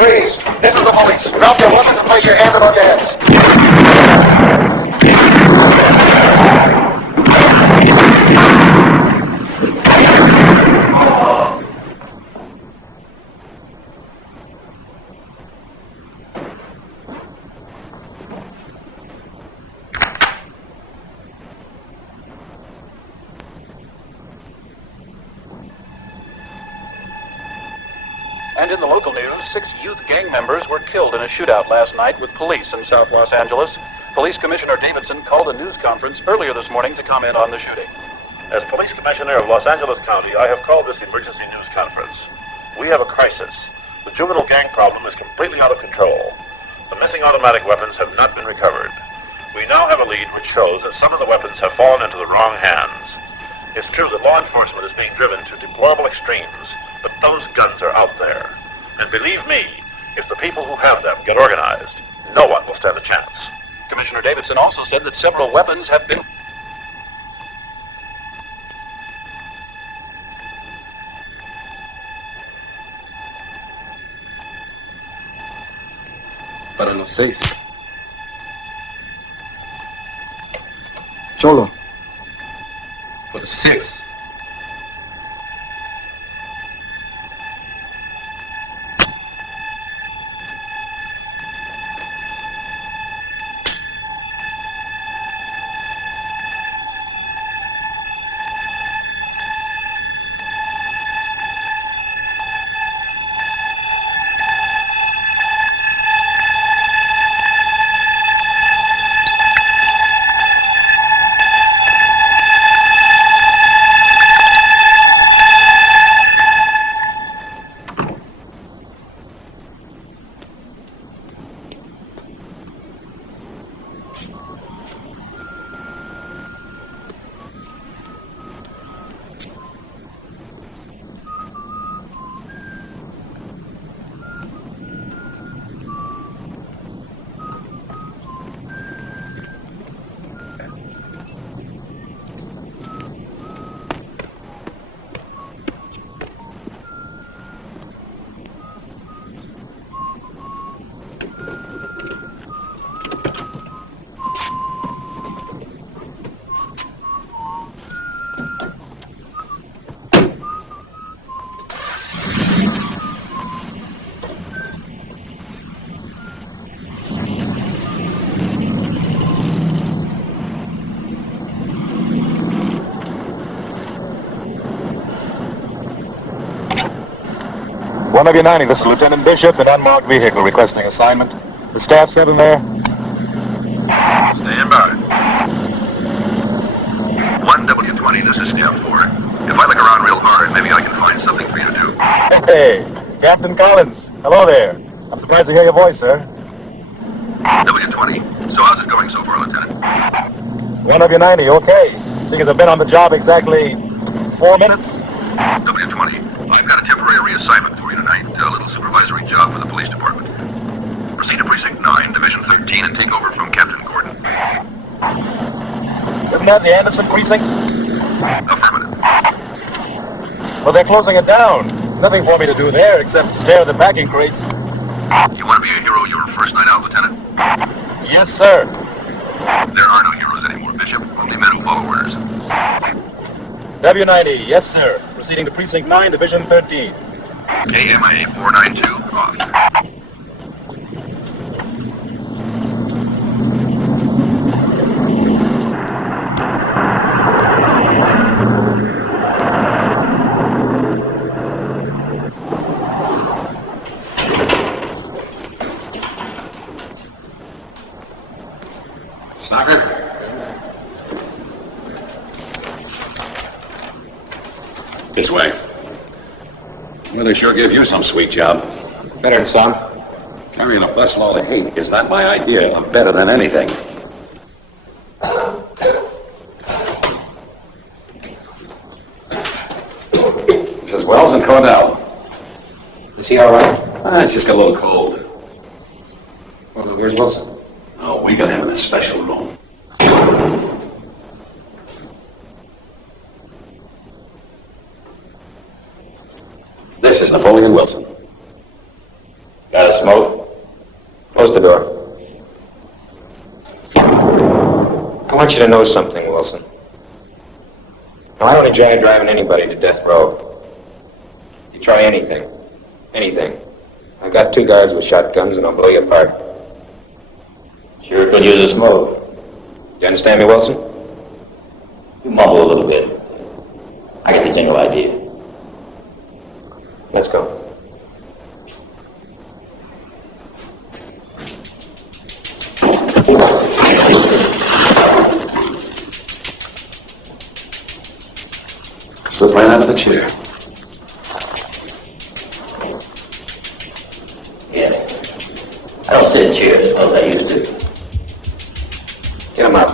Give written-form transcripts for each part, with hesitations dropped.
Freeze! This is the police. Drop your weapons and place your hands above your heads. And in the local news, 6 youth gang members were killed in a shootout last night with police in South Los Angeles. Police Commissioner Davidson called a news conference earlier this morning to comment on the shooting. As Police Commissioner of Los Angeles County, I have called this emergency news conference. We have a crisis. The juvenile gang problem is completely out of control. The missing automatic weapons have not been recovered. We now have a lead which shows that some of the weapons have fallen into the wrong hands. It's true that law enforcement is being driven to deplorable extremes, but those guns are out there. And believe me, if the people who have them get organized, no one will stand a chance. Commissioner Davidson also said that several weapons have been... Para los 6. Cholo. For the 6. One of your 90, this is Lieutenant Bishop, an unmarked vehicle requesting assignment. The staff 7 there? Stand by. 1W20, this is Staff 4. If I look around real hard, maybe I can find something for you to do. Hey, Captain Collins. Hello there. I'm surprised to hear your voice, sir. W20, so how's it going so far, Lieutenant? One of your 90, okay. Seeing as I've been on the job exactly 4 minutes. W20, I've got a temporary reassignment for you tonight. A little supervisory job for the police department. Proceed to Precinct 9, Division 13, and take over from Captain Gordon. Isn't that the Anderson precinct? Affirmative. Well, they're closing it down. There's nothing for me to do there except stare at the packing crates. You want to be a hero your first night out, Lieutenant? Yes, sir. There are no heroes anymore, Bishop. Only men who follow orders. W90, yes, sir. Proceeding to Precinct 9, Division 13. KMA 492, off. Stalker? This way. Well, they sure give you some sweet job. Better than some. Carrying a busload of hate is not my idea. I'm better than anything. This is Wells and Cordell. Is he all right? It's just a little cold. Well, where's Wilson? Oh, we got him in a special room. This is Napoleon Wilson. Got a Close the door. I want you to know something, Wilson. Now, I don't enjoy driving anybody to death row. You try anything. Anything. I've got 2 guards with shotguns and I'll blow you apart. Sure could use a smoke. You understand me, Wilson? You mumble a little bit. I get the general idea. Let's go. Slip right out of the chair. Yeah. I don't sit in chairs as well as I used to. Get him out.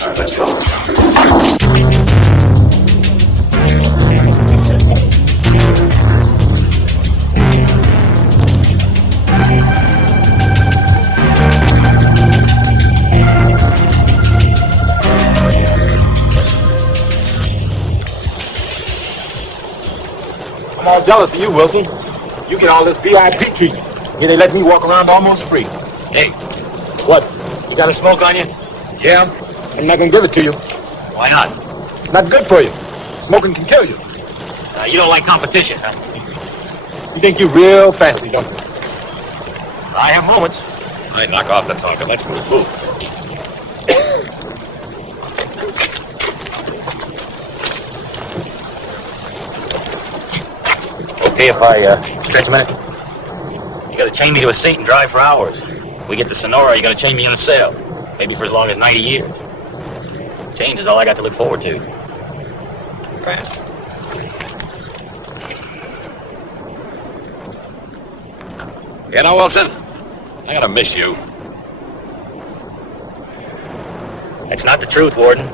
All right, let's go. I'm all jealous of you, Wilson. You get all this VIP treatment. Here they let me walk around almost free. Hey, what? You got a smoke on you? Yeah, I'm not gonna give it to you. Why not? Not good for you. Smoking can kill you. You don't like competition, huh? You think you're real fancy, don't you? I have moments. All right, knock off the talk and let's move. Okay, if I stretch a minute? You gotta chain me to a seat and drive for hours. We get to Sonora, you're gonna chain me in a cell. Maybe for as long as 90 years. Change is all I got to look forward to. Right. You know, Wilson, I'm gonna miss you. That's not the truth, Warden.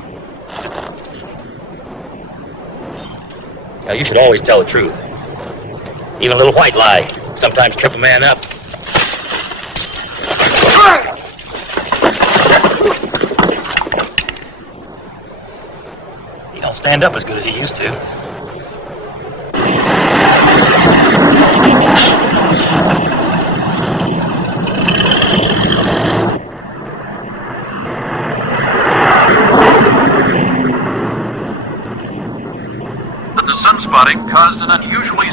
Now, you should always tell the truth. Even a little white lie sometimes trip a man up. He don't stand up as good as he used to. The sunspotting caused an unusually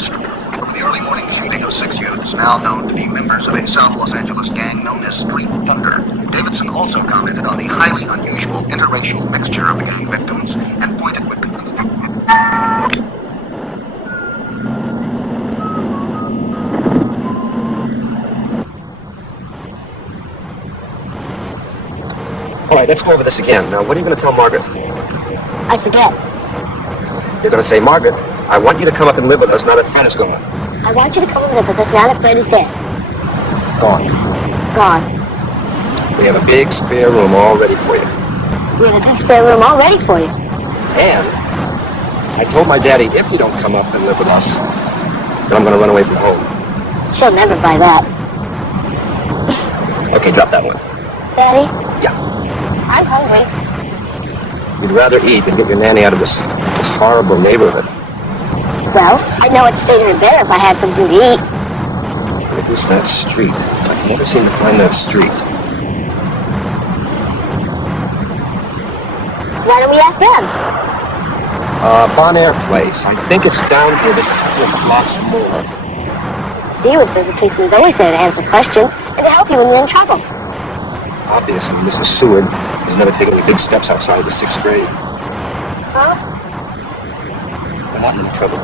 Over the early morning shooting of 6 youths, now known to be members of a South Los Angeles gang known as Street Thunder. Davidson also commented on the highly unusual interracial mixture of the gang victims and pointed with... All right, let's go over this again. Now, what are you going to tell Margaret? I forget. You're going to say, Margaret, I want you to come up and live with us now that Fred is gone. I want you to come and live with us now that Fred is dead. Gone. Gone. We have a big spare room all ready for you. We have a big spare room all ready for you. And I told my daddy, if you don't come up and live with us, then I'm going to run away from home. She'll never buy that. Okay, drop that one. Daddy? Yeah. I'm hungry. You'd rather eat than get your nanny out of this horrible neighborhood. Well, I'd know what to say to her better if I had something to eat. But it is that street. I can never seem to find that street. Why don't we ask them? Bon Air Place. I think it's down here just a couple of blocks more. Mrs. Seawood says the policeman's always there to answer questions and to help you when you're in trouble. Obviously, Mrs. Seward has never taken any big steps outside of the 6th grade. Huh? I'm not in trouble.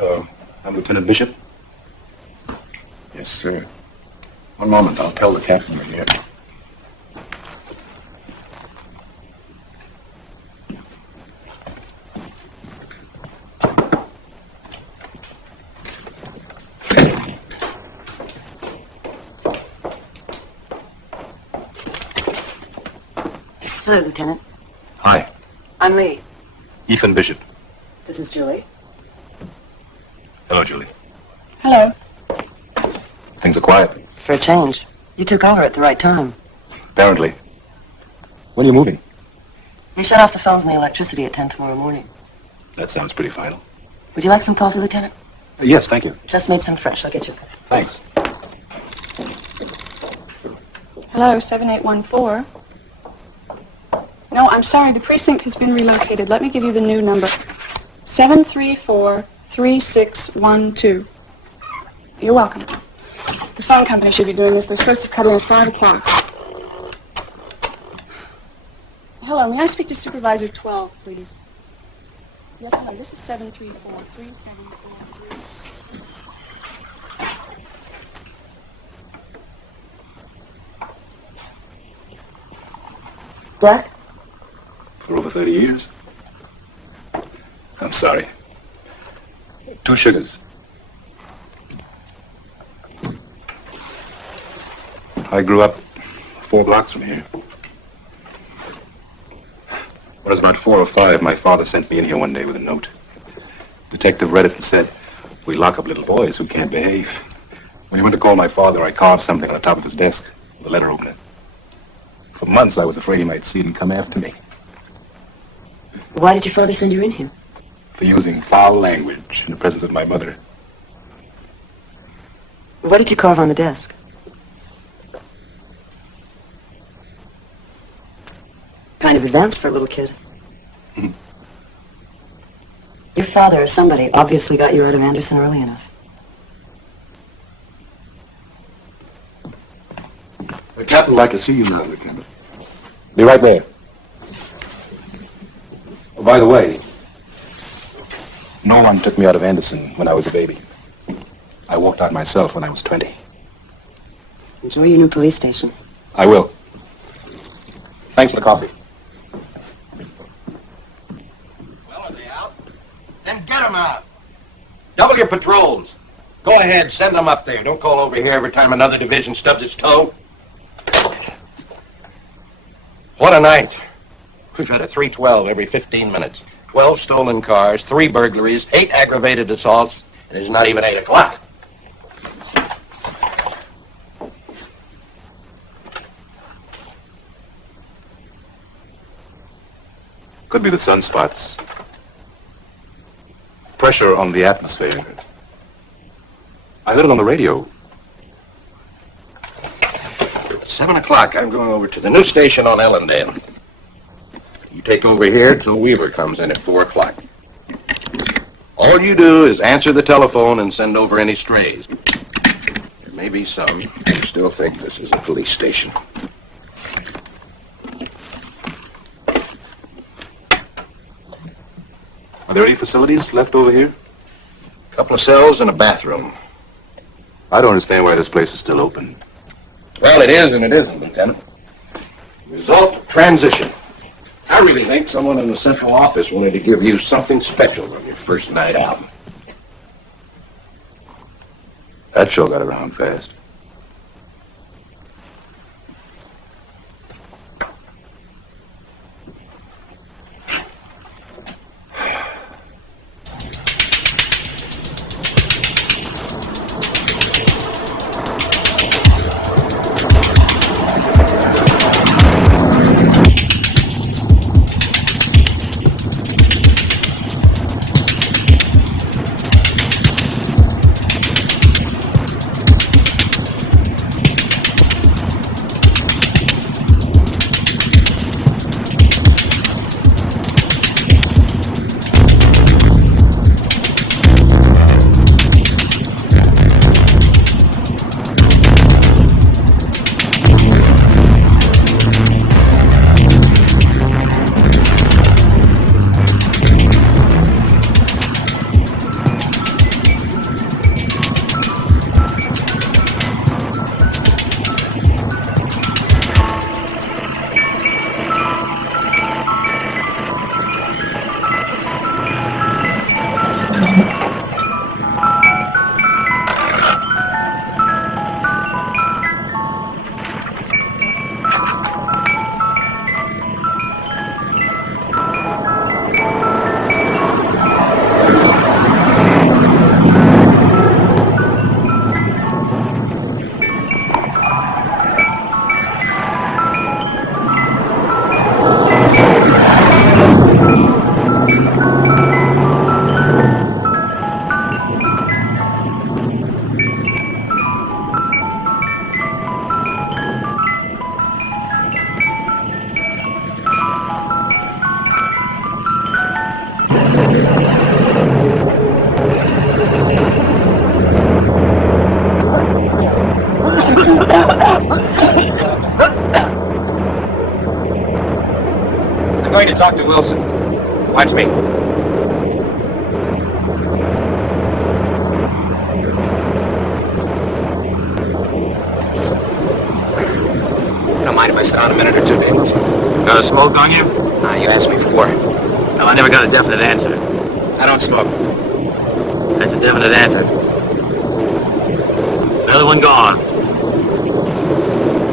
I'm Lieutenant Bishop. Yes, sir. One moment, I'll tell the captain we're here. Hello, Lieutenant. Hi, I'm Lee. Ethan Bishop. This is Julie. Hello, Julie. Hello. Things are quiet. For a change. You took over at the right time. Apparently. When are you moving? They shut off the phones and the electricity at 10 tomorrow morning. That sounds pretty final. Would you like some coffee, Lieutenant? Yes, thank you. Just made some fresh. I'll get you a cup. Thanks. Hello, 7814. No, I'm sorry. The precinct has been relocated. Let me give you the new number. 734-3612. You're welcome. The phone company should be doing this. They're supposed to cut in at 5 o'clock. Hello, may I speak to Supervisor 12, please? Yes, hello. This is 734-3743. Black? For over 30 years? I'm sorry. 2 sugars. I grew up 4 blocks from here. When I was about 4 or 5, my father sent me in here one day with a note. Detective read it and said, "We lock up little boys who can't behave." When he went to call my father, I carved something on the top of his desk with a letter opener. For months, I was afraid he might see it and come after me. Why did your father send you in here? For using foul language in the presence of my mother. What did you carve on the desk? Kind of advanced for a little kid. Your father or somebody obviously got you out of Anderson early enough. The captain would like to see you now, Lieutenant. Be right there. Oh, by the way, no one took me out of Anderson when I was a baby. I walked out myself when I was 20. Enjoy your new police station. I will. Thanks for the coffee. Well, are they out? Then get them out. Double your patrols. Go ahead, send them up there. Don't call over here every time another division stubs its toe. What a night. We've had a 312 every 15 minutes. 12 stolen cars, 3 burglaries, 8 aggravated assaults, and it's not even 8 o'clock. Could be the sunspots. Pressure on the atmosphere. I heard it on the radio. At 7 o'clock, I'm going over to the new station on Ellendale. You take over here till Weaver comes in at 4 o'clock. All you do is answer the telephone and send over any strays. There may be some who still think this is a police station. Are there any facilities left over here? A couple of cells and a bathroom. I don't understand why this place is still open. Well, it is and it isn't, Lieutenant. Result of transition. I really think someone in the central office wanted to give you something special on your first night out. That show got around fast. talk to Wilson. Watch me. You don't mind if I sit down a minute or two, Dave Wilson? Got a smoke on you? You asked me before. No, I never got a definite answer. I don't smoke. That's a definite answer. Another one gone.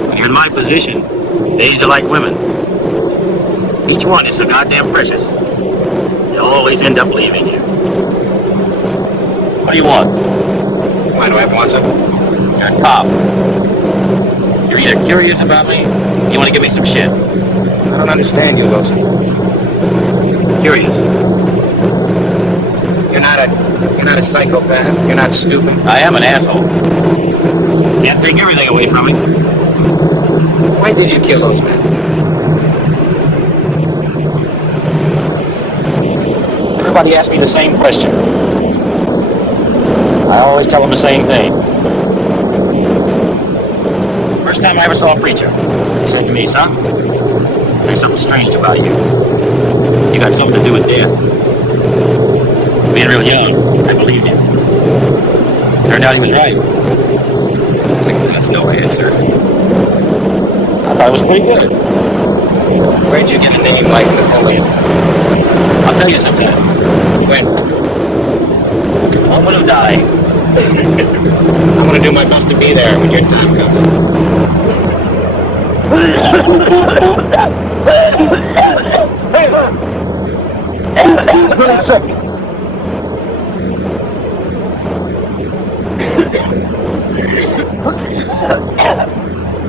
When you're in my position, days are like women. Each one is so goddamn precious. They always end up leaving you. What do you want? Why do I have to want something? You're a cop. You're either curious about me, or you want to give me some shit. I don't understand you, Wilson. Curious. You're not a psychopath. You're not stupid. I am an asshole. Can't take everything away from me. Why did you kill those men? Everybody asks me the same question. I always tell them the same thing. First time I ever saw a preacher, he said to me, son, there's something strange about you. You got something to do with death. Being real young, I believed him. Turned out he was right. That's no answer. I thought it was pretty good. Where'd you get a name like Napoleon? I'll tell you sometime. When? The moment of dying. I'm gonna do my best to be there when your time comes. He's really sick.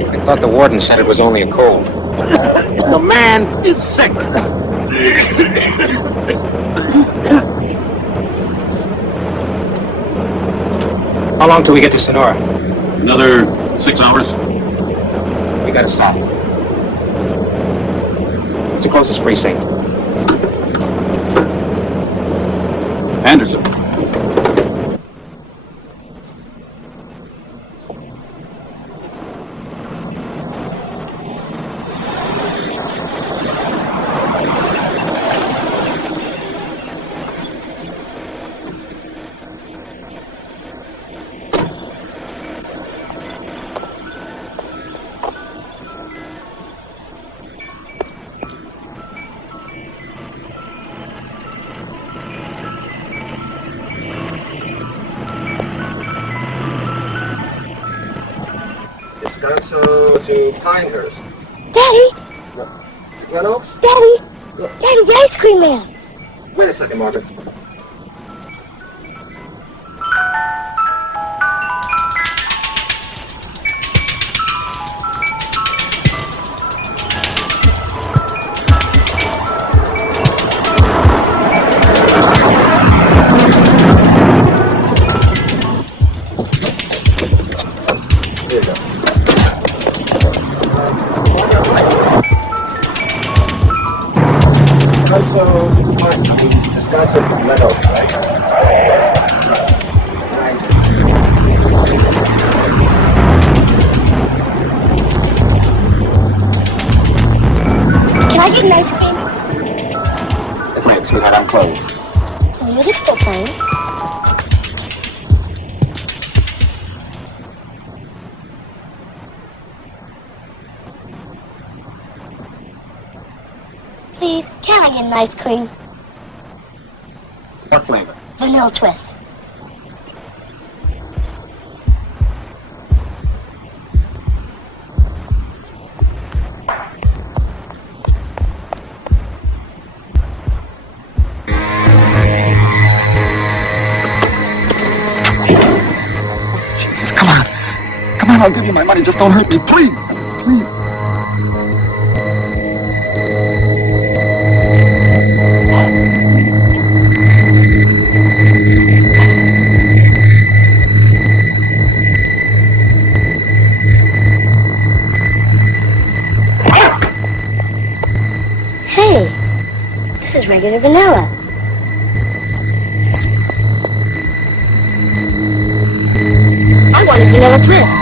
I thought the warden said it was only a cold. The man is sick. How long till we get to Sonora? Another 6 hours. We gotta stop. What's the closest precinct? Anderson. Descanso to Pinehurst. Daddy! To Glen Oaks? Daddy! Daddy, the ice cream man! Wait a second, Margaret. Here you go. Descanso to Glen Oaks, right? Can I get an ice cream? That's right, sweetheart, I'm closed. The music's still playing. Please, can I get an ice cream? What flavor? Vanilla twist. Jesus, come on. Come on, I'll give you my money. Just don't hurt me, please. Please. Hey, this is regular vanilla. I want a vanilla twist.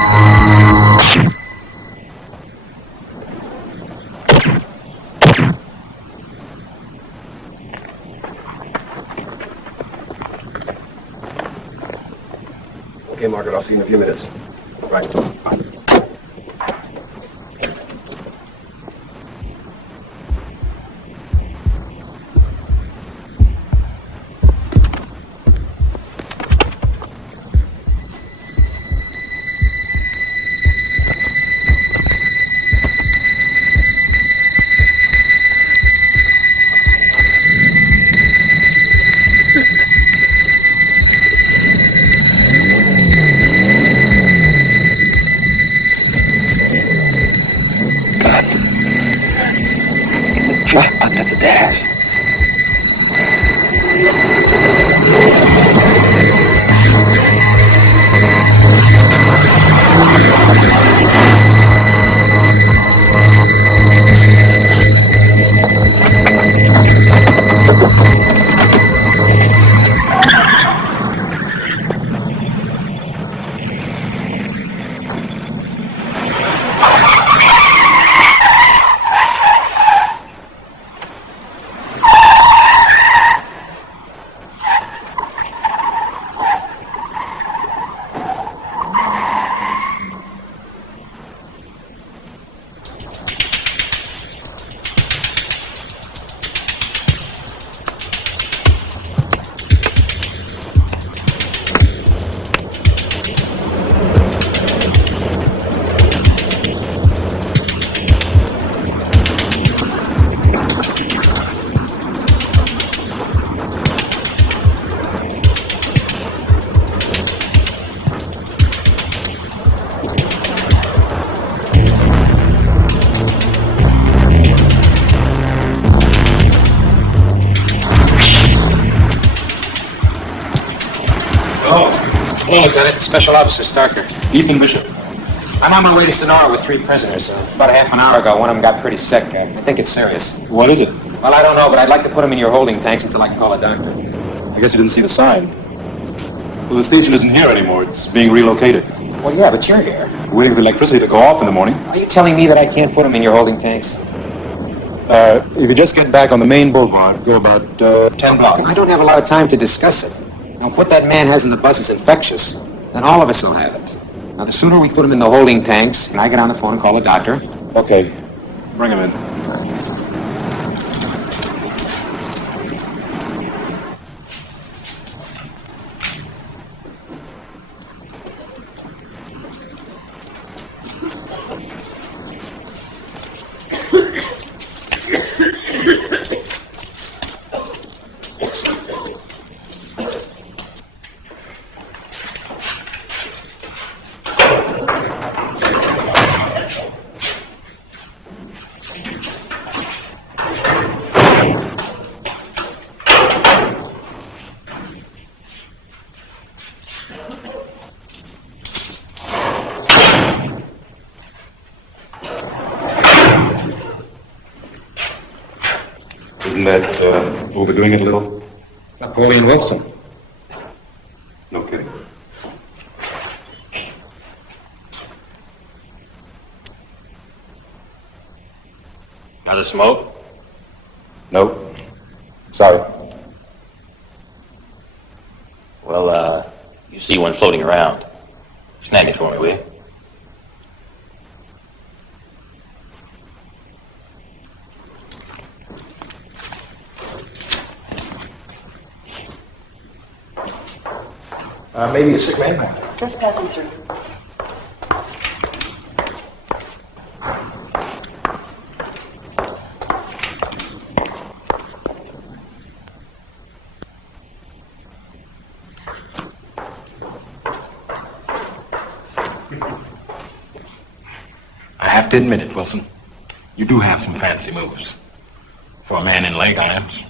Okay, Margaret, I'll see you in a few minutes. Right. Bye. Drop under the dash. Hello, Lieutenant. Special Officer Starker. Ethan Bishop. I'm on my way to Sonora with 3 prisoners. About a half an hour ago, one of them got pretty sick. I think it's serious. What is it? Well, I don't know, but I'd like to put him in your holding tanks until I can call a doctor. I guess you didn't see the sign. Well, the station isn't here anymore. It's being relocated. Well, yeah, but you're here. We're waiting for the electricity to go off in the morning. Are you telling me that I can't put him in your holding tanks? If you just get back on the main boulevard, go about 10 blocks. I don't have a lot of time to discuss it. Now, if what that man has in the bus is infectious, then all of us will have it. Now, the sooner we put him in the holding tanks, and I get on the phone and call a doctor. Okay. Bring him in. Isn't that overdoing it a little? Napoleon Wilson. No kidding. Another smoke? Nope. Sorry. Well, you see one floating around. Snag it for me, will you? Maybe a sick man. Just passing through. I have to admit it, Wilson. You do have some fancy moves. For a man in leg irons.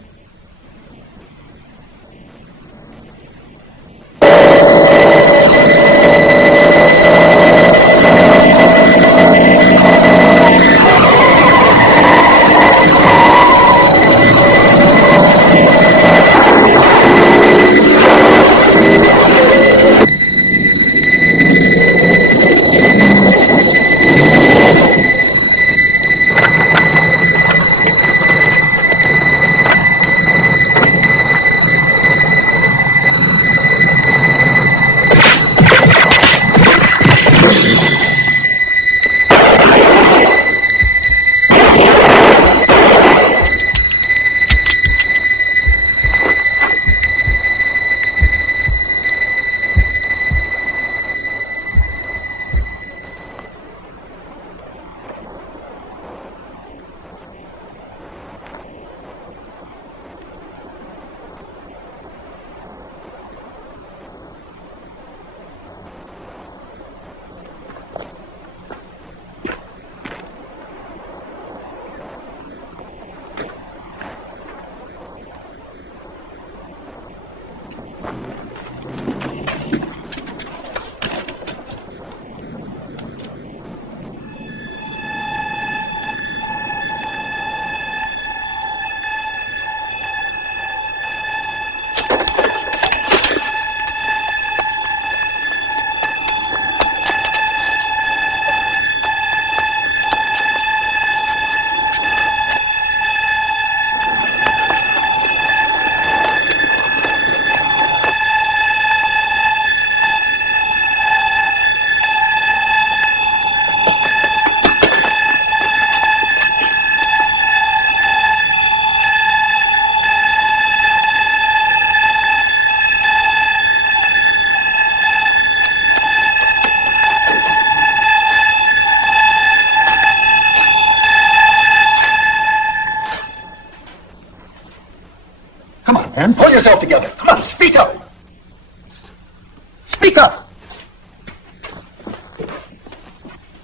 Speak up!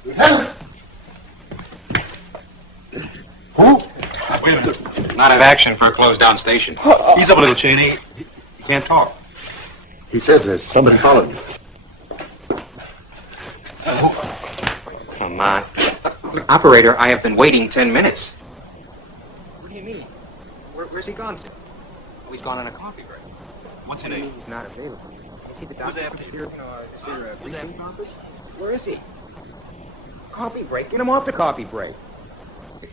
Lieutenant? Who? Wait a minute. Not have action for a closed-down station. Ease up a little, Cheney. He can't talk. He says there's somebody following you. Come on. Operator, I have been waiting 10 minutes. What do you mean? Where's he gone to? Oh, he's gone on a coffee break. What's your name? He's not available. Is he the doctor? Where is he? Coffee break. Get him off the coffee break.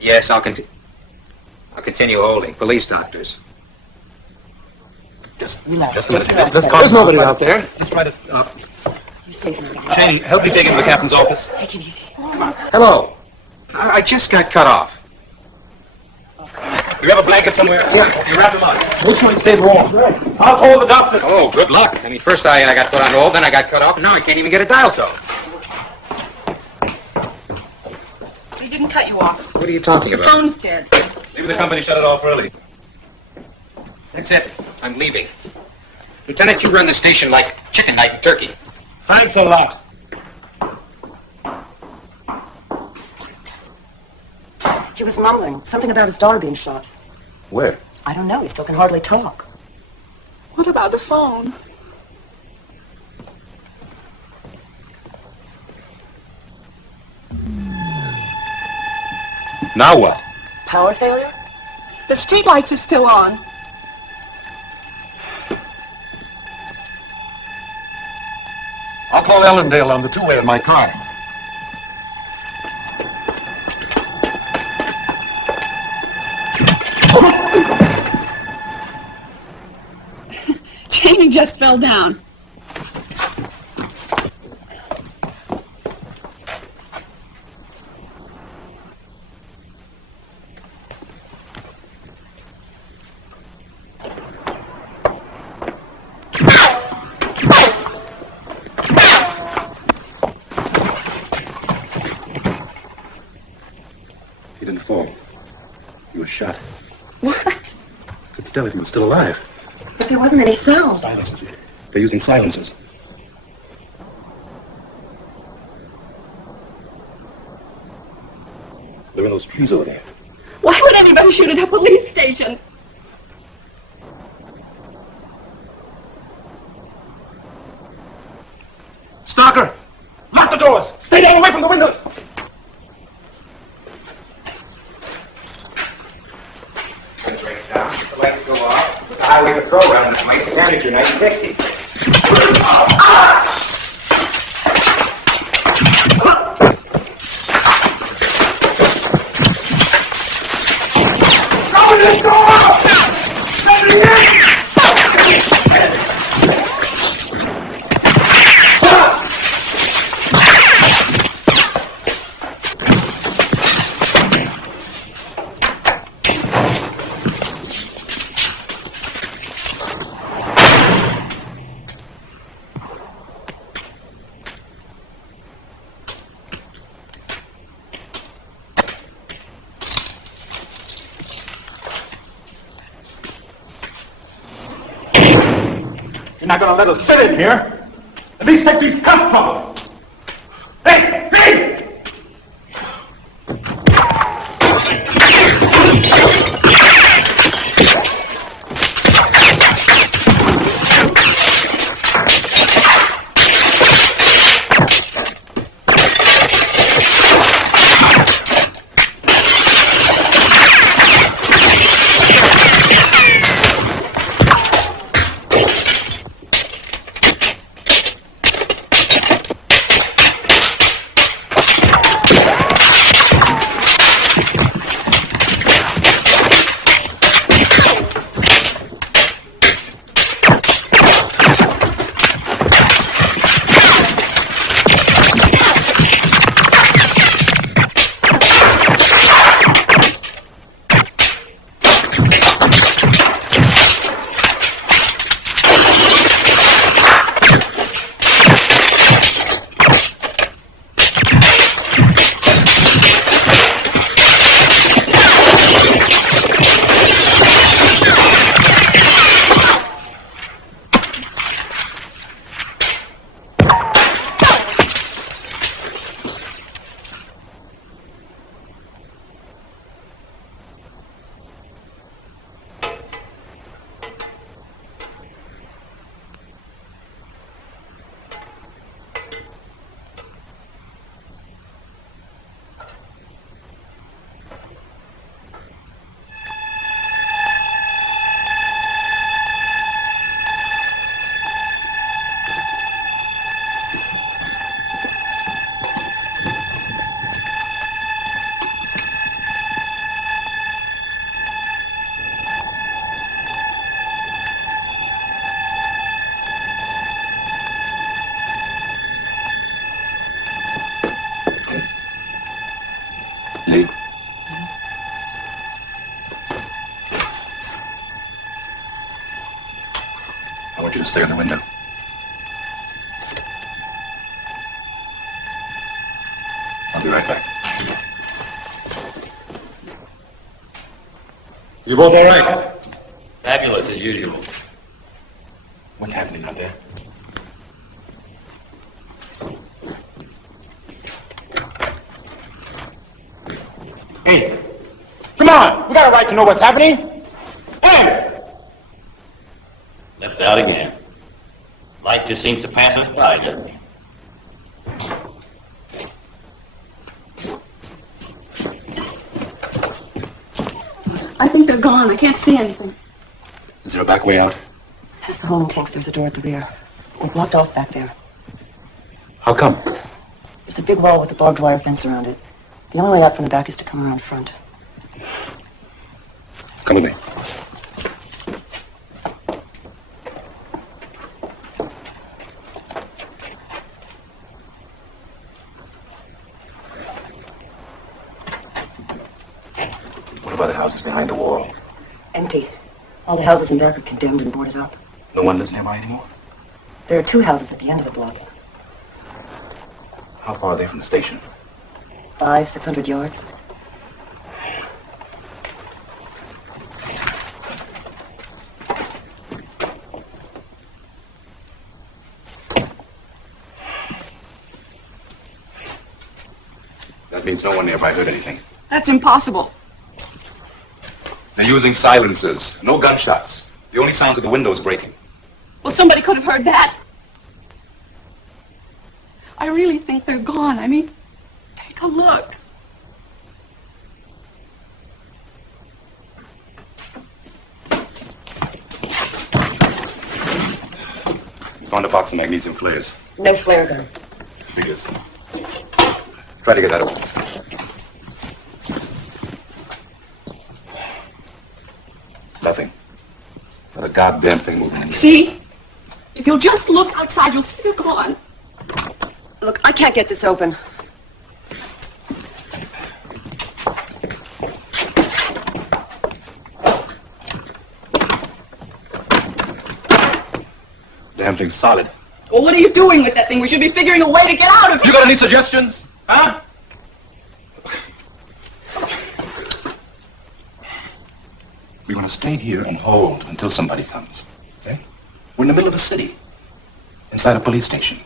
Yes, I'll continue holding. Police doctors. Just Relax. Just a minute. Relax. Let's call There's nobody out there. Let's try to... You're safe now. Cheney, help me take him to the captain's office. Take it easy. Hello. I just got cut off. Do you have a blanket somewhere? Yeah. You wrap him up. Which one stayed warm? I'll call the doctor. Oh, good luck. I mean, first I got put on hold, then I got cut off, and now I can't even get a dial tone. We didn't cut you off. What are you talking The about? phone's dead. Maybe the company shut it off early. That's it. I'm leaving. Lieutenant, you run the station like chicken night in Turkey. Thanks a lot. He was mumbling something about his daughter being shot. Where? I don't know. He still can hardly talk. What about the phone? Now what? Power failure? The streetlights are still on. I'll call Ellendale on the two-way in my car. Cheney just fell down. He didn't fall. He was shot. What? Couldn't tell if he was still alive. But there wasn't any sound. Silencers. They're using silencers. They're in those trees over there. Why would anybody shoot at a police station? Stalker! Lock the doors! Stay down away from the windows! Break down. The lights go off. The highway patrol around this place. Turn it to night in Dixie. You're not gonna let us sit in here. At least take these cuffs off. Hey! Hey! Lee? I want you to stay in the window. I'll be right back. You both all right? Fabulous as usual. What's happening out there? Hey, come on! We got a right to know what's happening. Hey! Left out again. Life just seems to pass us by, doesn't it? I think they're gone. I can't see anything. Is there a back way out? Past the holding tanks, there's a door at the rear. We're blocked off back there. How come? There's a big wall with a barbed wire fence around it. The only way out from the back is to come around front. Come with me. What about the houses behind the wall? Empty. All the houses in back are condemned and boarded up. No one lives nearby anymore? There are 2 houses at the end of the block. How far are they from the station? 500-600 yards. That means no one nearby heard anything. That's impossible. They're using silencers. No gunshots. The only sounds are the windows breaking. Well, somebody could have heard that. I really think they're gone. I mean, take a look. Found a box of magnesium flares. No flare gun. Figures. Try to get that open. Nothing. Not a goddamn thing moving. See? If you'll just look outside, you'll see they're gone. Look, I can't get this open. Damn thing's solid. Well, what are you doing with that thing? We should be figuring a way to get out of You here. got any suggestions? Huh? We want to stay here and hold until somebody comes. Okay? We're in the middle of the city. Inside a police station.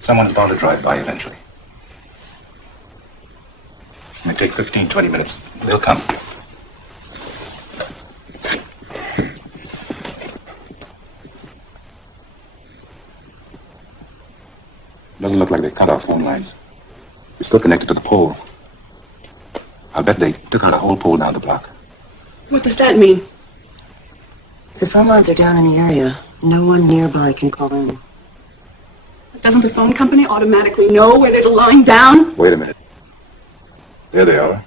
Someone's bound to drive by eventually. It may take 15, 20 minutes. They'll come. Doesn't look like they cut off phone lines. We're still connected to the pole. I'll bet they took out a whole pole down the block. What does that mean? The phone lines are down in the area. No one nearby can call in. Doesn't the phone company automatically know where there's a line down? Wait a minute. There they are.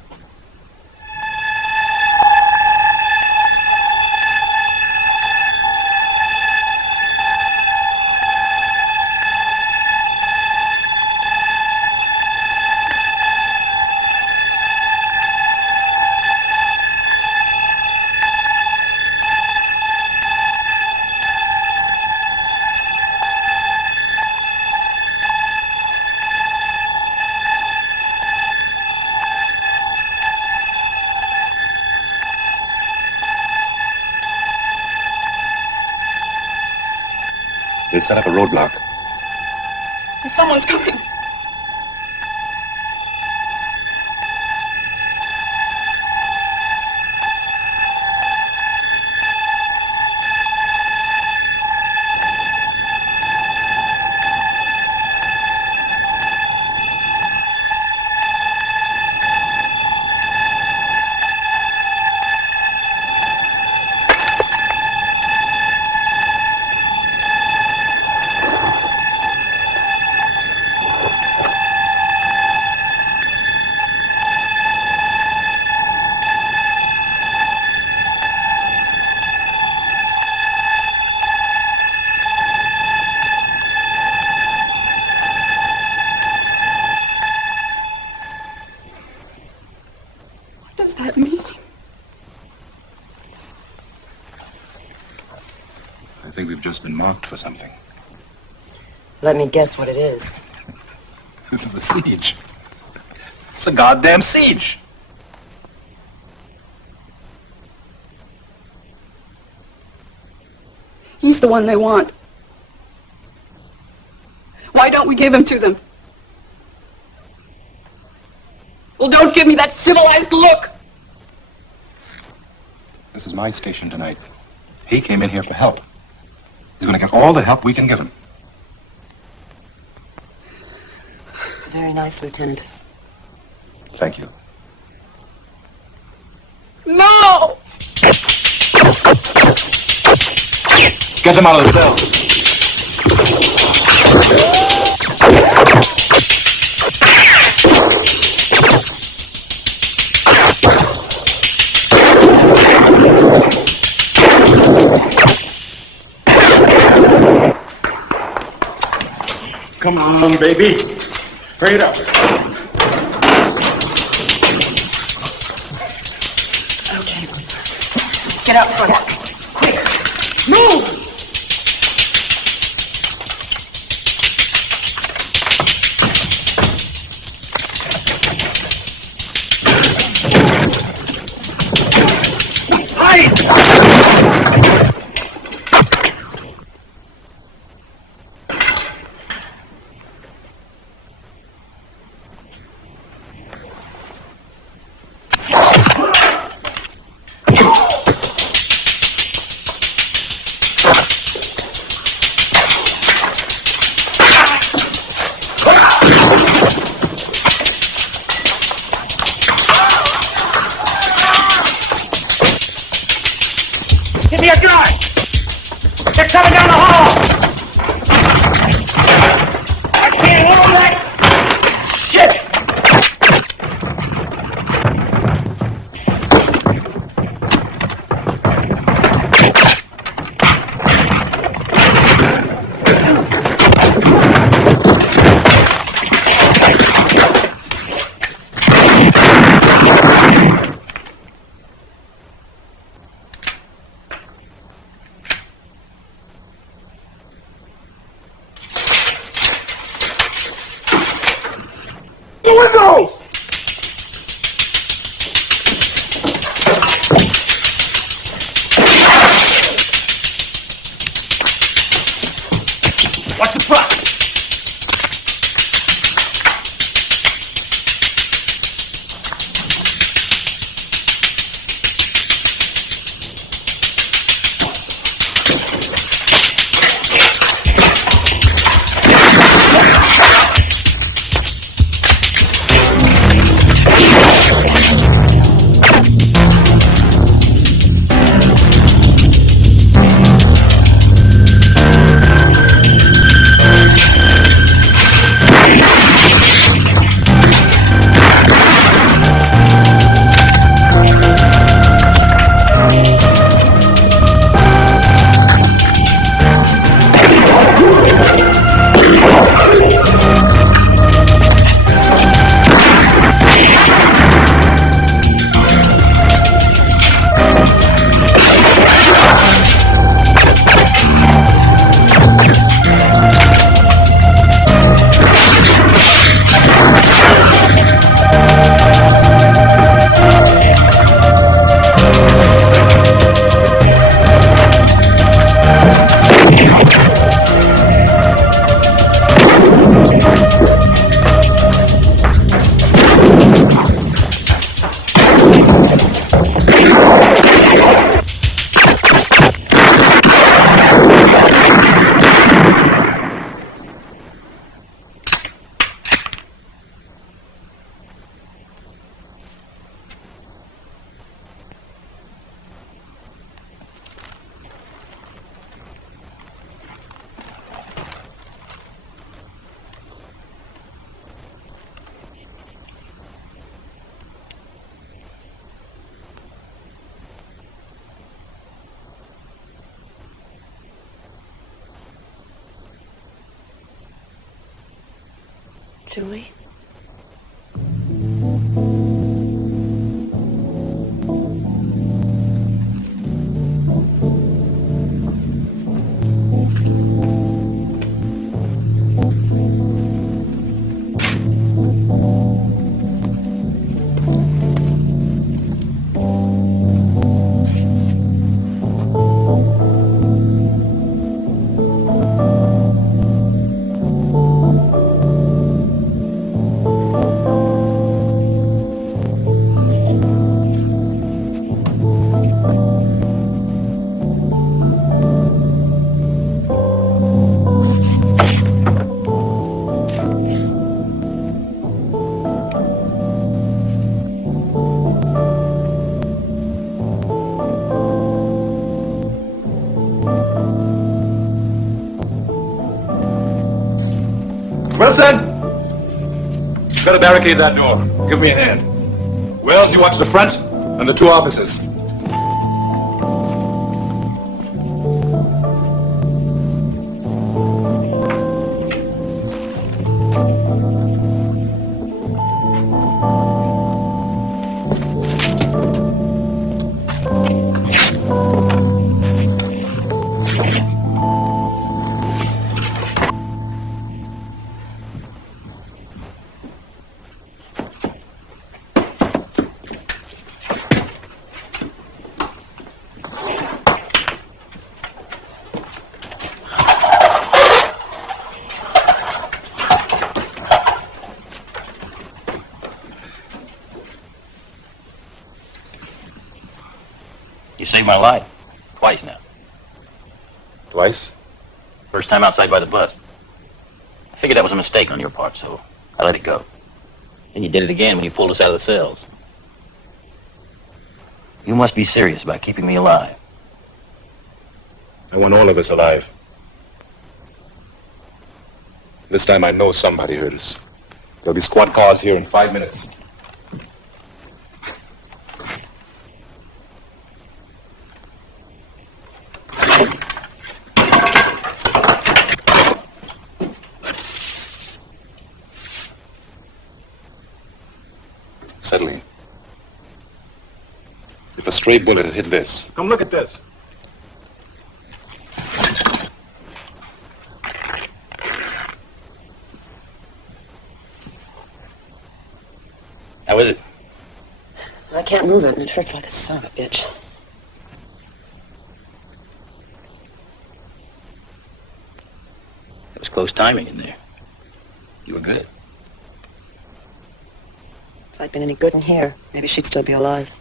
They set up a roadblock. Someone's coming. has been marked for something. Let me guess what it is. This is a siege. It's a goddamn siege. He's the one they want. Why don't we give him to them? Well, don't give me that civilized look! This is my station tonight. He came in here for help. He's going to get all the help we can give him. Very nice, Lieutenant. Thank you. No! Get them out of the cell. Come on, baby. Hurry it up. Okay. Get out front. Quick. Move! Give me a gun! They're coming down the hall! I can't hold that! Shit! The windows! Watch the front! Julie? Wilson! Gotta barricade that door. Give me a hand. Wells, you watch the front and the two officers. You saved my life. Twice now. Twice? First time outside by the bus. I figured that was a mistake on your part, so I let it go. Then you did it again when you pulled us out of the cells. You must be serious about keeping me alive. I want all of us alive. This time I know somebody heard us. There'll be squad cars here in 5 minutes. Settling. If a stray bullet had hit this. Come look at this. How is it? I can't move it, and it hurts like a son of a bitch. It was close timing in there. You were good. If I'd been any good in here, maybe she'd still be alive.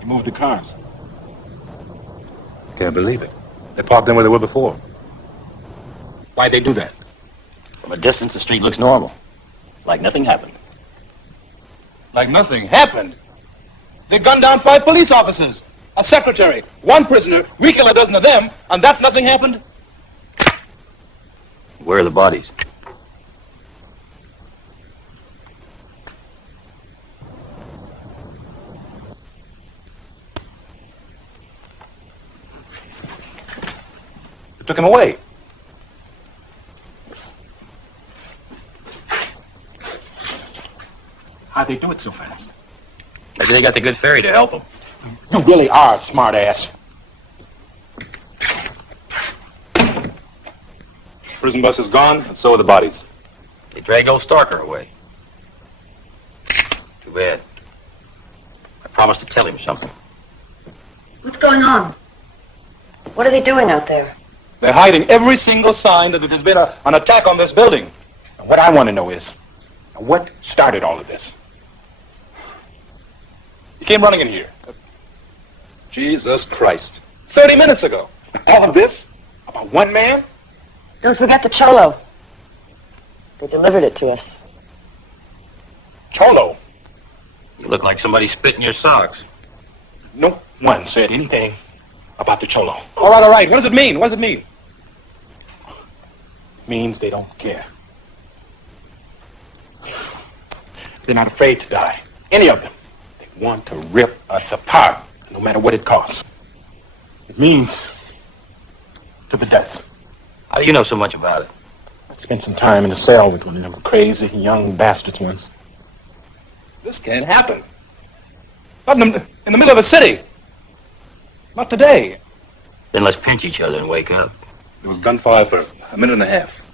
You moved the cars. Can't believe it. They parked them where they were before. Why'd they do that? From a distance, the street looks normal. Like nothing happened. Like nothing happened? They gunned down 5 police officers, a secretary, 1 prisoner, we kill a dozen of them, and that's nothing happened? Where are the bodies? They took him away. How'd they do it so fast? Maybe they got the good ferry to help them. You really are a smart ass. Prison bus is gone, and so are the bodies. They dragged old Starker away. Too bad. I promised to tell him something. What's going on? What are they doing out there? They're hiding every single sign that there's been an attack on this building. What I want to know is, what started all of this? You came running in here. Jesus Christ. 30 minutes ago. All of this? About one man? Don't forget the Cholo. They delivered it to us. Cholo? You look like somebody spit in your socks. No one said anything about the Cholo. All right. What does it mean? What does it mean? Means they don't care. They're not afraid to die. Any of them. They want to rip us apart, no matter what it costs. It means to the death. How do you know so much about it? I spent some time in the cell with one of them crazy young bastards once. This can't happen. Not in the middle of a city. Not today. Then let's pinch each other and wake up. There was gunfire for a minute and a half.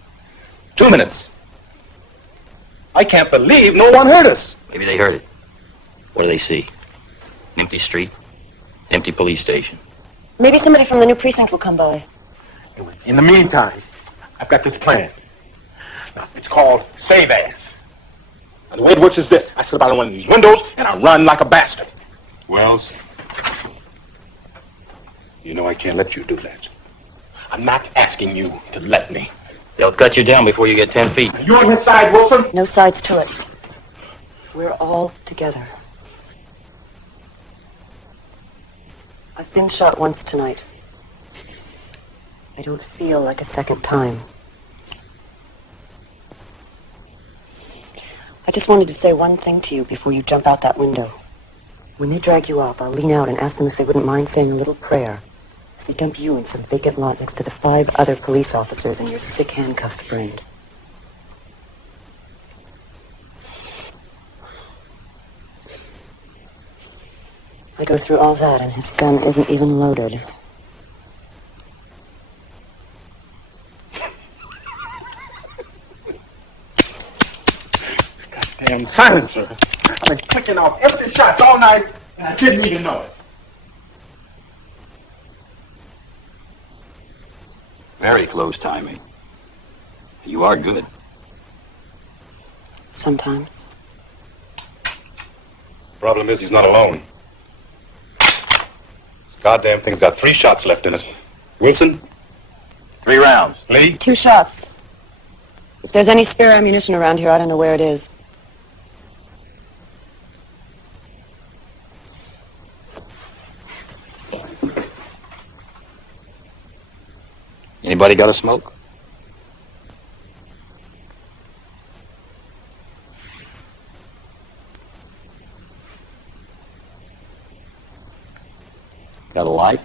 2 minutes. I can't believe no one heard us. Maybe they heard it. What do they see? An empty street? Empty police station? Maybe somebody from the new precinct will come by. In the meantime, I've got this plan. Now, it's called Save Ass. And the way it works is this. I sit about one of these windows, and I run like a bastard. Wells, you know I can't let you do that. I'm not asking you to let me. They'll cut you down before you get 10 feet. You on his side, Wilson? No sides to it. We're all together. I've been shot once tonight. I don't feel like a second time. I just wanted to say one thing to you before you jump out that window. When they drag you off, I'll lean out and ask them if they wouldn't mind saying a little prayer as they dump you in some vacant lot next to the 5 other police officers and your sick handcuffed friend. I go through all that and his gun isn't even loaded. Goddamn silencer. I've been clicking off empty shots all night, and I didn't even know it. Very close timing. You are good. Sometimes. Problem is, he's not alone. This goddamn thing's got 3 shots left in it. Wilson? 3 rounds. Lee? 2 shots. If there's any spare ammunition around here, I don't know where it is. Anybody got a smoke? Got a light?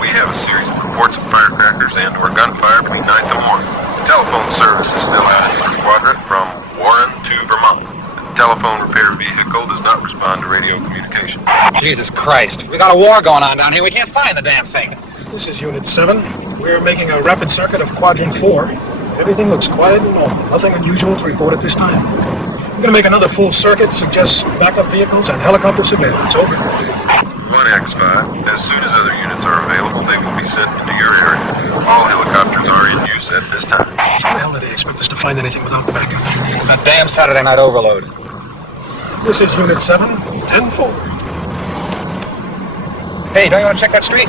We have a series of reports of firecrackers and/or gunfire between 9 to 1. Telephone service is still out in the quadrant from Warren to Vermont. The telephone repair vehicle does not respond to radio communication. Jesus Christ. We got a war going on down here. We can't find the damn thing. This is Unit 7. We're making a rapid circuit of Quadrant 4. Everything looks quiet and normal. Nothing unusual to report at this time. We're going to make another full circuit, suggest backup vehicles and helicopter surveillance. Over. 1X5. As soon as other units are available, they will be sent into your area. All helicopters are in use at this time. How the hell did they expect us to find anything without backup? It's a damn Saturday night overload. This is Unit 7, 10-4. Hey, don't you want to check that street?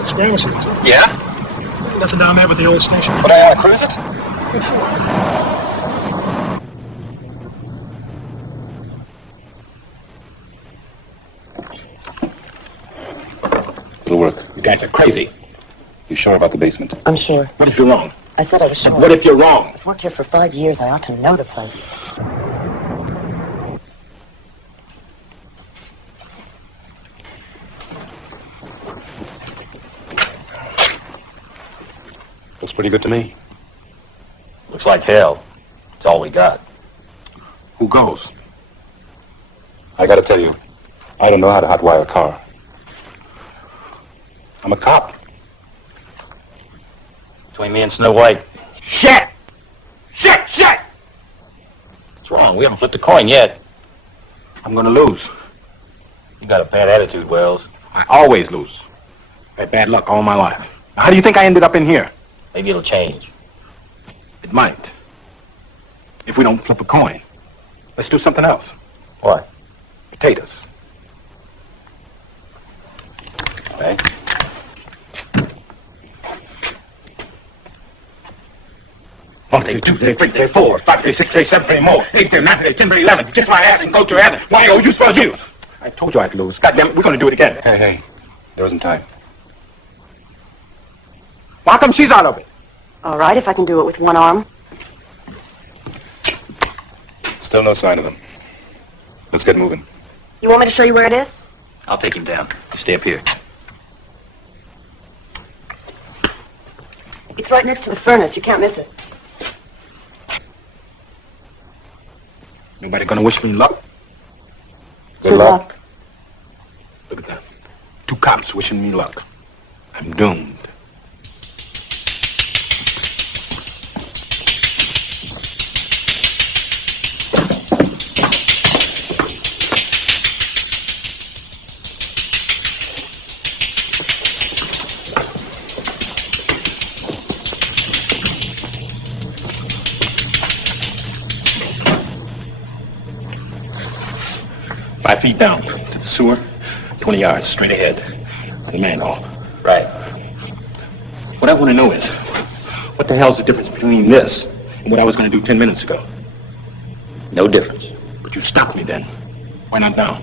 It's Gramercy. Yeah? Nothing down there but the old station. But I ought to cruise it? Good for it. It'll work. You guys are crazy. You sure about the basement? I'm sure. What if you're wrong? I said I was sure. What if you're wrong? I've worked here for 5 years. I ought to know the place. Looks pretty good to me. Looks like hell. It's all we got. Who goes? I gotta tell you, I don't know how to hotwire a car. I'm a cop. Between me and Snow White. Shit! Shit! Shit! What's wrong? We haven't flipped a coin yet. I'm gonna lose. You got a bad attitude, Wells. I always lose. I had bad luck all my life. Now, how do you think I ended up in here? Maybe it'll change. It might. If we don't flip a coin. Let's do something else. What? Potatoes. Okay. One day, 2 day, 3 day, 4, 5 day, 6 day, 7 day, more. 8 day, 9 day, 10 day, 11. Kiss my ass and go to heaven. Why are you supposed to use? I told you I'd lose. Goddamn it, we're gonna do it again. Hey, there isn't time. How come she's out of it? All right, if I can do it with one arm. Still no sign of them. Let's get moving. You want me to show you where it is? I'll take him down. You stay up here. It's right next to the furnace. You can't miss it. Nobody gonna wish me luck? Good luck. Look at that. 2 cops wishing me luck. I'm doomed. 5 feet down to the sewer, 20 yards straight ahead to the manhole. Right. What I want to know is, what the hell's the difference between this and what I was going to do 10 minutes ago? No difference. But you stopped me then. Why not now?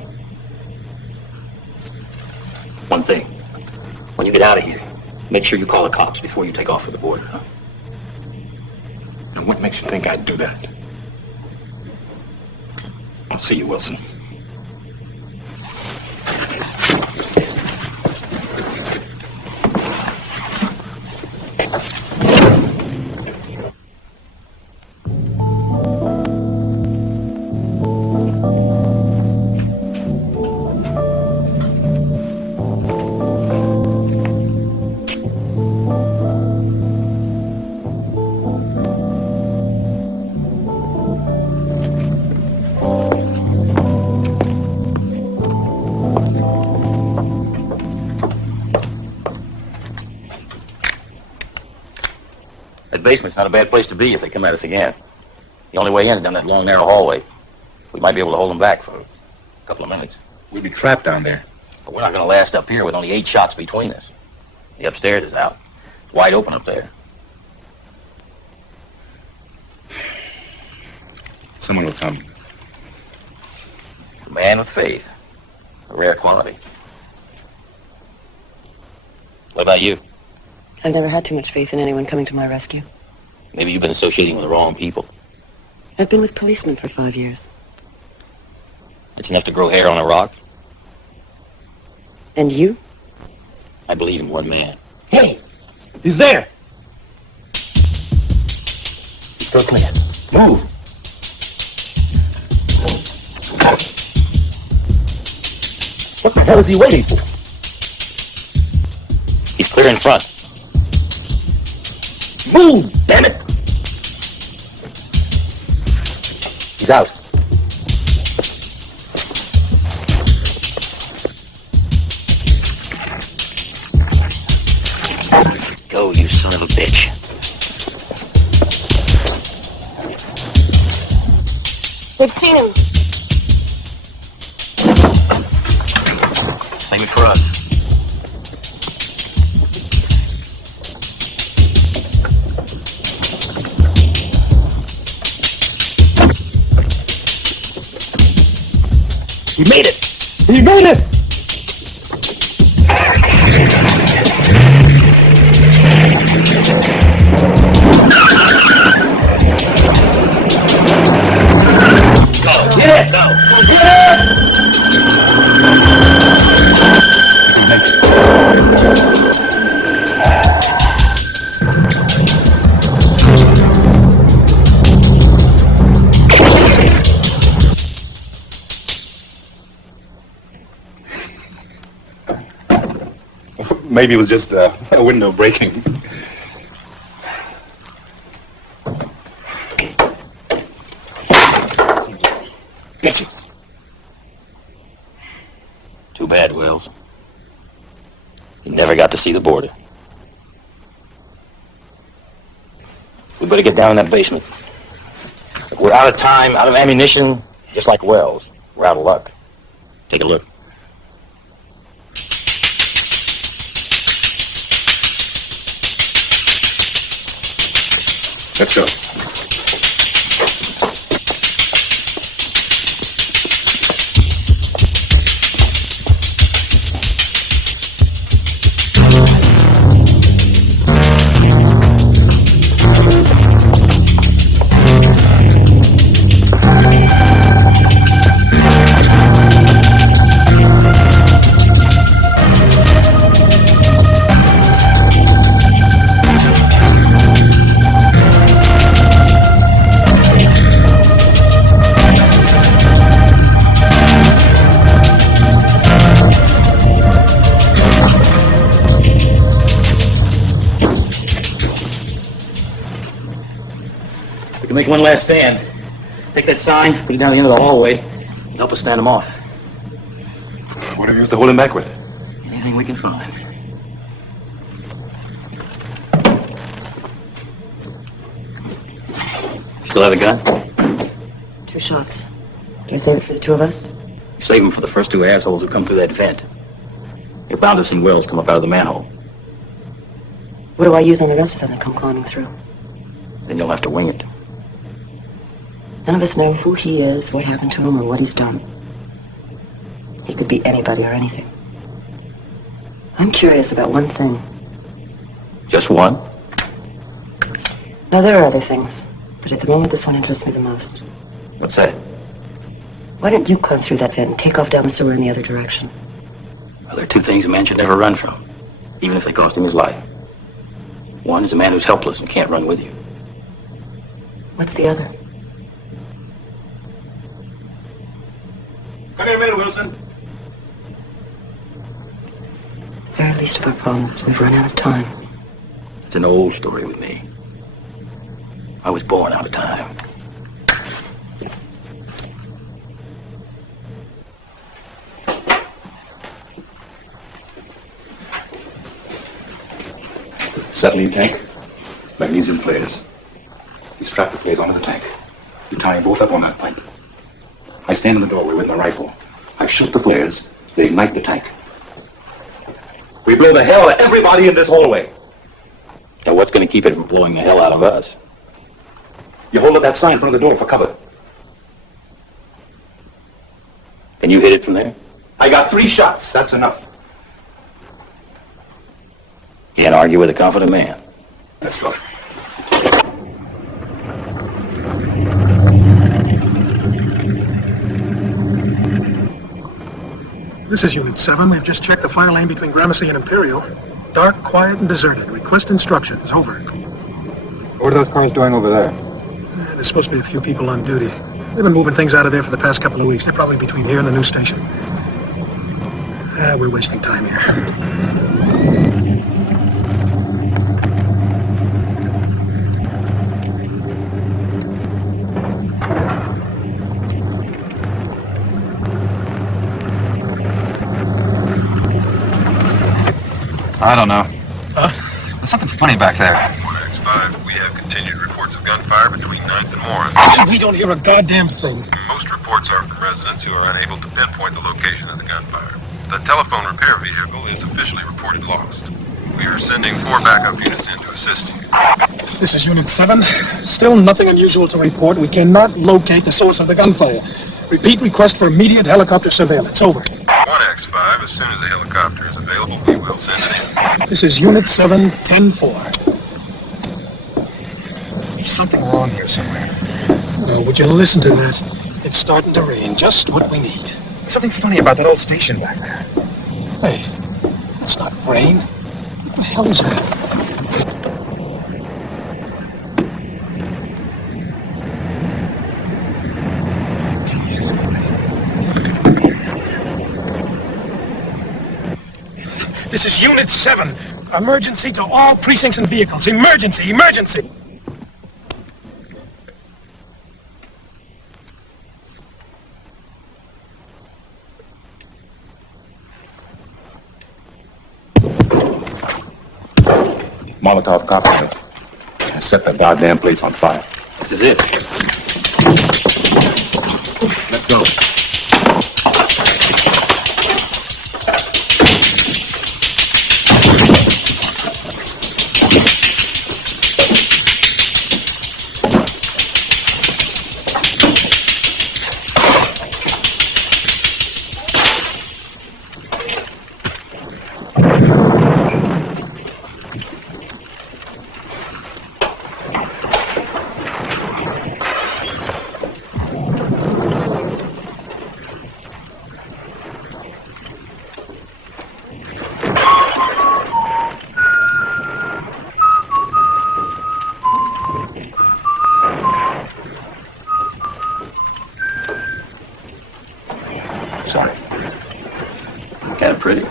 One thing. When you get out of here, make sure you call the cops before you take off for the border, huh? And what makes you think I'd do that? I'll see you, Wilson. Basement's not a bad place to be if they come at us again. The only way in is down that long, narrow hallway. We might be able to hold them back for a couple of minutes. We'd be trapped down there. But we're not going to last up here with only 8 shots between us. The upstairs is out. It's wide open up there. Someone will come. A man with faith. A rare quality. What about you? I've never had too much faith in anyone coming to my rescue. Maybe you've been associating with the wrong people. I've been with policemen for 5 years. It's enough to grow hair on a rock. And you? I believe in one man. Hey! He's there! He's still clear. Move! What the hell is he waiting for? He's clear in front. Move, damn it! He's out. Go, you son of a bitch. They've seen him. Save it for us. He made it! He made it! Go! Get it! Go! Get it! Maybe it was just a window breaking. Bitches. Too bad, Wells. You never got to see the border. We better get down in that basement. We're out of time, out of ammunition, just like Wells. We're out of luck. Take a look. Let's go. Make one last stand. Take that sign, put it down the end of the hallway, and help us stand them off. Whatever used to hold him back with. Anything we can find. Still have a gun? 2 shots. Do I save it for the 2 of us? Save them for the first two assholes who come through that vent. You're bound to see Wells come up out of the manhole. What do I use on the rest of them that come climbing through? Then you'll have to wing it. None of us know who he is, what happened to him, or what he's done. He could be anybody or anything. I'm curious about one thing. Just one? No, there are other things. But at the moment, this one interests me the most. What's that? Why don't you climb through that vent and take off down the sewer in the other direction? Well, there are two things a man should never run from, even if they cost him his life. One is a man who's helpless and can't run with you. What's the other? Come here a minute, Wilson. The very least of our problems is we've run out of time. It's an old story with me. I was born out of time. Acetylene tank, magnesium flares. You strap the flares onto the tank. You tie them both up on that pipe. I stand in the doorway with my rifle. I shoot the flares. They ignite the tank. We blow the hell out of everybody in this hallway. Now what's going to keep it from blowing the hell out of us? You hold up that sign in front of the door for cover. Can you hit it from there? I got 3 shots. That's enough. Can't argue with a confident man. Let's go. This is Unit 7. We've just checked the fire lane between Gramercy and Imperial. Dark, quiet, and deserted. Request instructions. Over. What are those cars doing over there? There's supposed to be a few people on duty. They've been moving things out of there for the past couple of weeks. They're probably between here and the news station. We're wasting time here. I don't know. Huh? There's something funny back there. X5, we have continued reports of gunfire between 9th and Moore. We don't hear a goddamn thing. Most reports are from residents who are unable to pinpoint the location of the gunfire. The telephone repair vehicle is officially reported lost. We are sending 4 backup units in to assist you. This is Unit 7. Still nothing unusual to report. We cannot locate the source of the gunfire. Repeat request for immediate helicopter surveillance. Over. 1X5, as soon as the helicopter is available, we will send it in. This is Unit 7, 10-4. There's something wrong here somewhere. Would you listen to that? It's starting to rain. Just what we need. There's something funny about that old station back there. Hey, that's not rain. What the hell is that? This is Unit 7. Emergency to all precincts and vehicles. Emergency! Emergency! Molotov cocktails. And set that goddamn place on fire. This is it. Let's go. Sorry. Kind of pretty.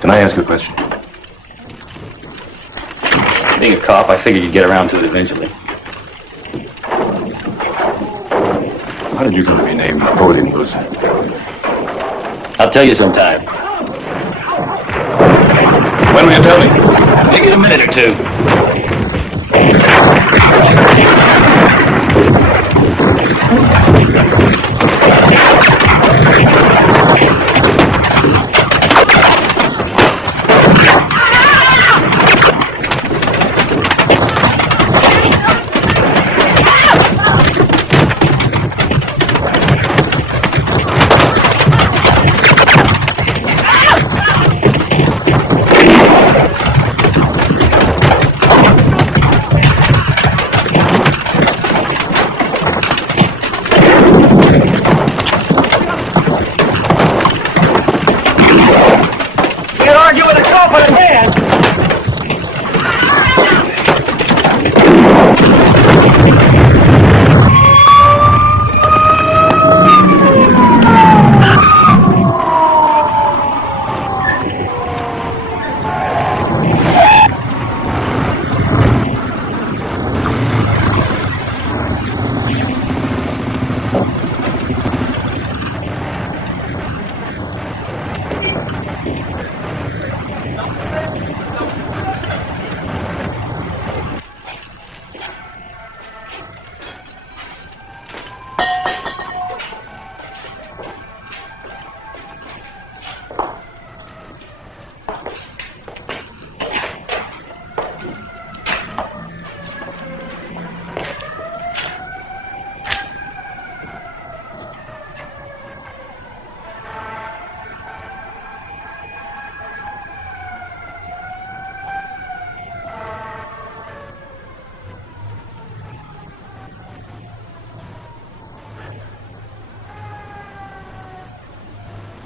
Can I ask you a question? Being a cop, I figured you'd get around to it eventually. How did you come to be named Napoleon Wilson? I'll tell you sometime. When will you tell me? Give it a minute or two.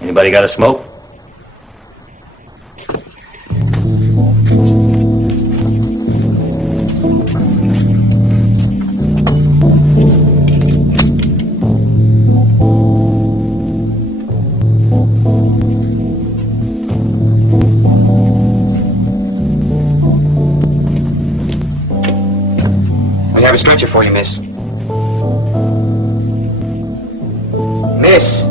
Anybody got a smoke? I have a stretcher for you, miss. Miss!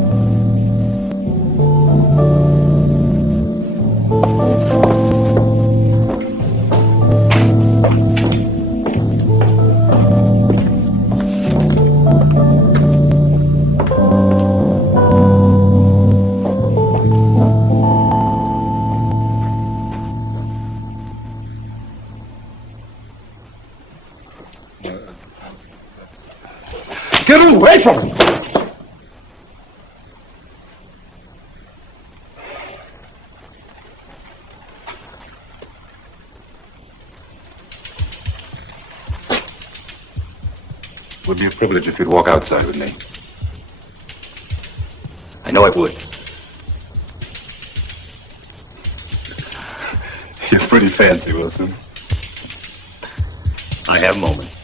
Get away from me! It would be a privilege if you'd walk outside with me. I know it would. You're pretty fancy, Wilson. I have moments.